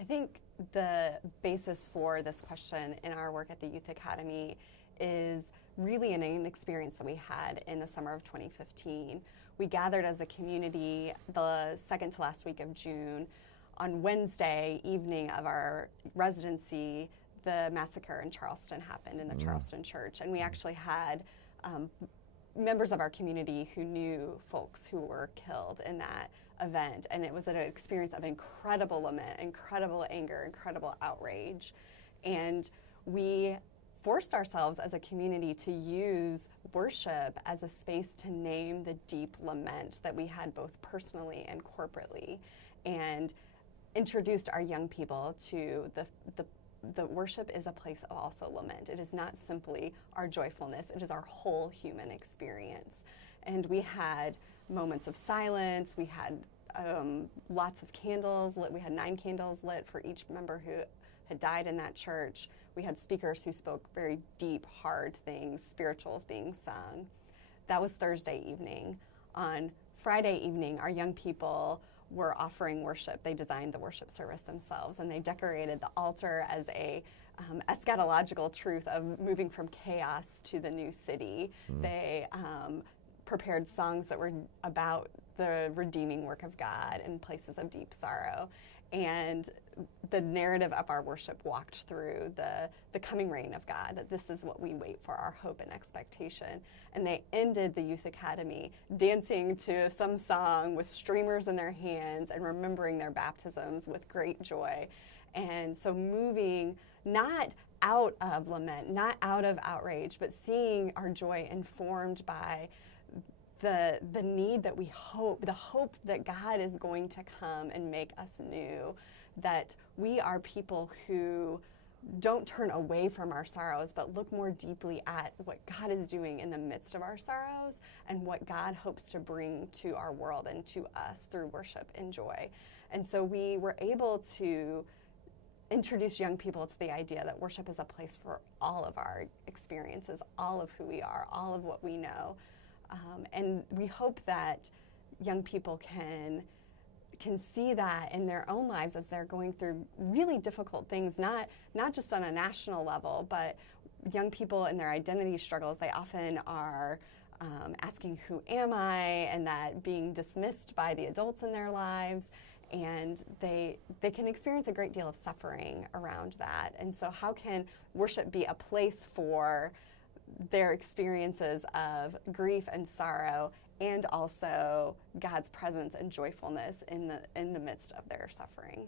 I think the basis for this question in our work at the Youth Academy is really an experience that we had in the summer of 2015. We gathered as a community the second to last week of June. On Wednesday evening of our residency, the massacre in Charleston happened in the Charleston church, and we actually had members of our community who knew folks who were killed in that event, and it was an experience of incredible lament, incredible anger, incredible outrage. And we forced ourselves as a community to use worship as a space to name the deep lament that we had both personally and corporately, and introduced our young people to the worship is a place of also lament. It is not simply our joyfulness, it is our whole human experience. And we had moments of silence, we had lots of candles lit. We had 9 candles lit for each member who had died in that church. We had speakers who spoke very deep, hard things, spirituals being sung. That was Thursday evening. On Friday evening, our young people were offering worship. They designed the worship service themselves, and they decorated the altar as a eschatological truth of moving from chaos to the new city. They prepared songs that were about the redeeming work of God in places of deep sorrow. And the narrative of our worship walked through the coming reign of God, that this is what we wait for, our hope and expectation. And they ended the Youth Academy dancing to some song with streamers in their hands and remembering their baptisms with great joy. And so moving not out of lament, not out of outrage, but seeing our joy informed by the need that we hope, the hope that God is going to come and make us new, that we are people who don't turn away from our sorrows, but look more deeply at what God is doing in the midst of our sorrows and what God hopes to bring to our world and to us through worship and joy. And so we were able to introduce young people to the idea that worship is a place for all of our experiences, all of who we are, all of what we know. And we hope that young people can see that in their own lives as they're going through really difficult things, not just on a national level, but young people in their identity struggles, they often are asking, who am I? And that being dismissed by the adults in their lives. And they can experience a great deal of suffering around that. And so how can worship be a place for their experiences of grief and sorrow, and also God's presence and joyfulness in the midst of their suffering?